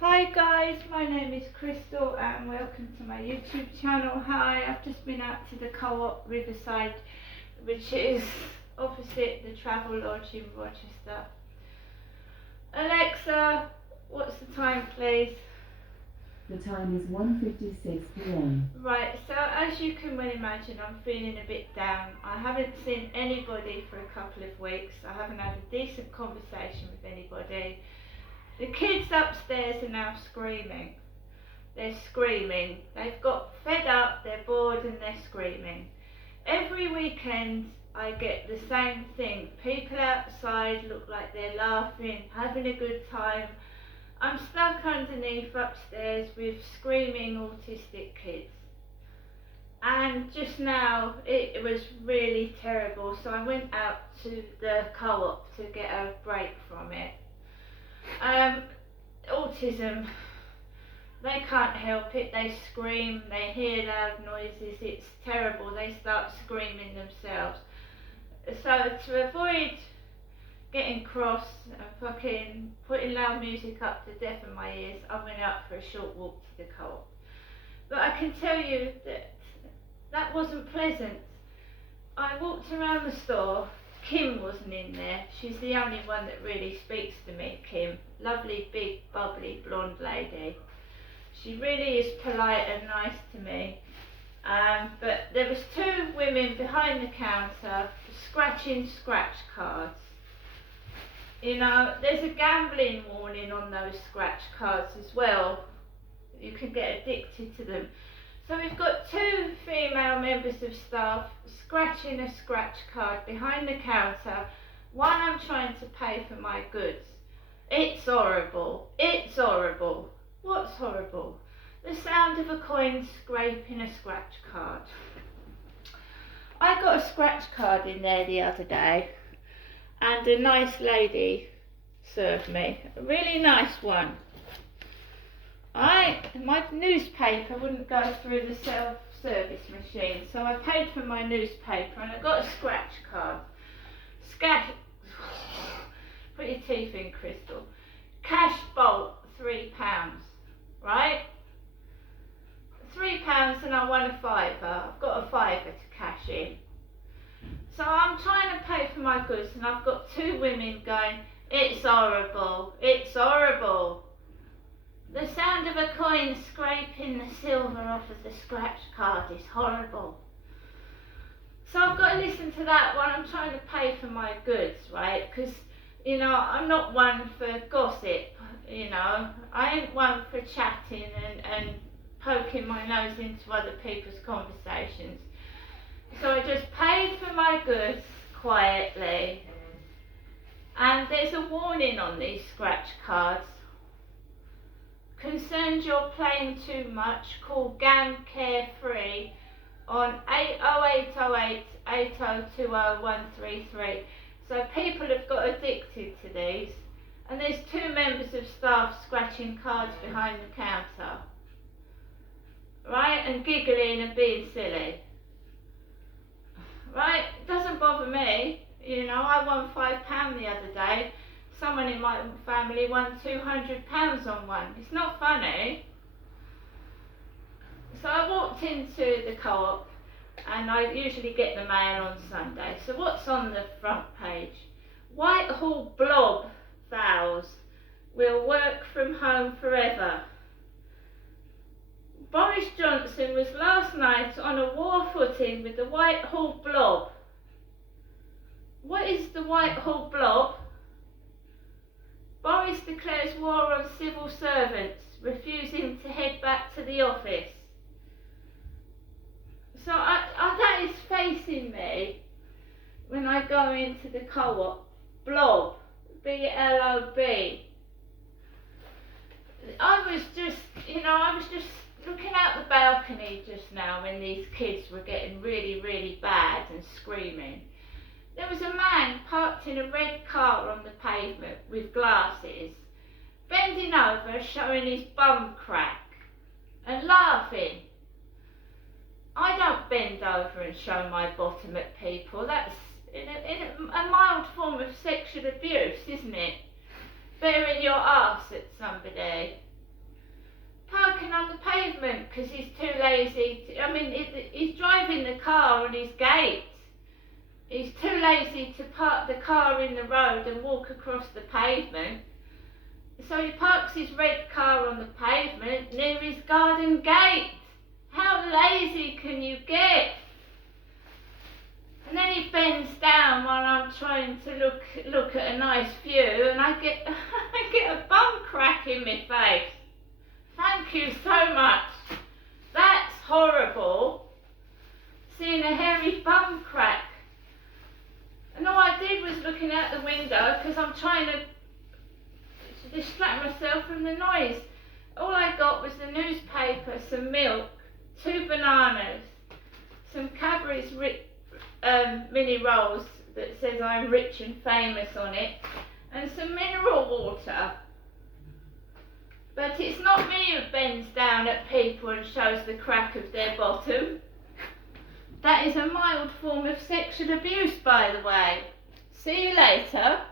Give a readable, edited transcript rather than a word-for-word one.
Hi guys, my name is Crystal and welcome to my YouTube channel. Hi, I've just been out to the Co-op Riverside, which is opposite the Travel Lodge in Rochester. Alexa, what's the time please? The time is 1:56 p.m. Right, so as you can well imagine, I'm feeling a bit down. I haven't seen anybody for a couple of weeks. I haven't had a decent conversation with anybody. The kids upstairs are now screaming. They're screaming. They've got fed up, they're bored and they're screaming. Every weekend I get the same thing. People outside look like they're laughing, having a good time. I'm stuck underneath upstairs with screaming autistic kids. And just now it was really terrible, so I went out to the Co-op to get a break from it. Autism, they can't help it, they scream, they hear loud noises, it's terrible, they start screaming themselves. So to avoid getting cross and fucking putting loud music up to deafen my ears, I went out for a short walk to the Co-op. But I can tell you that wasn't pleasant. I walked around the store. Kim wasn't in there. She's the only one that really speaks to me, Kim. Lovely, big, bubbly, blonde lady. She really is polite and nice to me. But there was two women behind the counter scratching scratch cards. You know, there's a gambling warning on those scratch cards as well. You can get addicted to them. So we've got two female members of staff scratching a scratch card behind the counter while I'm trying to pay for my goods. It's horrible. It's horrible. What's horrible? The sound of a coin scraping a scratch card. I got a scratch card in there the other day and a nice lady served me. A really nice one. My newspaper wouldn't go through the self-service machine, so I paid for my newspaper and I got a scratch card. Put your teeth in, Crystal. Cash bolt, £3, right? £3 and I won a fiver. I've got a fiver to cash in. So I'm trying to pay for my goods and I've got two women going, it's horrible, it's horrible. The sound of a coin scraping the silver off of the scratch card is horrible. So I've got to listen to that while I'm trying to pay for my goods, right? Because, you know, I'm not one for gossip, you know. I ain't one for chatting and poking my nose into other people's conversations. So I just paid for my goods quietly. And there's a warning on these scratch cards. Concerns you're playing too much, call GAM Carefree on 0808 8020133. So people have got addicted to these, and there's two members of staff scratching cards behind the counter, right, and giggling and being silly, right? It doesn't bother me, you know. I won £5 the other day. Someone in my family won £200 on one. It's not funny. So I walked into the Co-op and I usually get the mail on Sunday. So what's on the front page? Whitehall blob vows will work from home forever. Boris Johnson was last night on a war footing with the Whitehall blob. What is the Whitehall blob? Boris declares war on civil servants, refusing to head back to the office. So that is facing me when I go into the Co-op. Blob, B-L-O-B. I was just looking out the balcony just now when these kids were getting really, really bad and screaming. There was a man parked in a red car on the pavement with glasses, bending over, showing his bum crack and laughing. I don't bend over and show my bottom at people. That's a mild form of sexual abuse, isn't it? Baring your arse at somebody. parking on the pavement because he's too lazy he's driving the car on his gate. He's too lazy to park the car in the road and walk across the pavement. So he parks his red car on the pavement near his garden gate. How lazy can you get? And then he bends down while I'm trying to look at a nice view, and I get a bum crack in my face. Thank you so much. That's horrible. Seeing a hairy bum crack. And all I did was looking out the window because I'm trying to distract myself from the noise. All I got was the newspaper, some milk, 2 bananas, some Cadbury's mini rolls that says I'm rich and famous on it, and some mineral water. But it's not me who bends down at people and shows the crack of their bottom. That is a mild form of sexual abuse, by the way. See you later.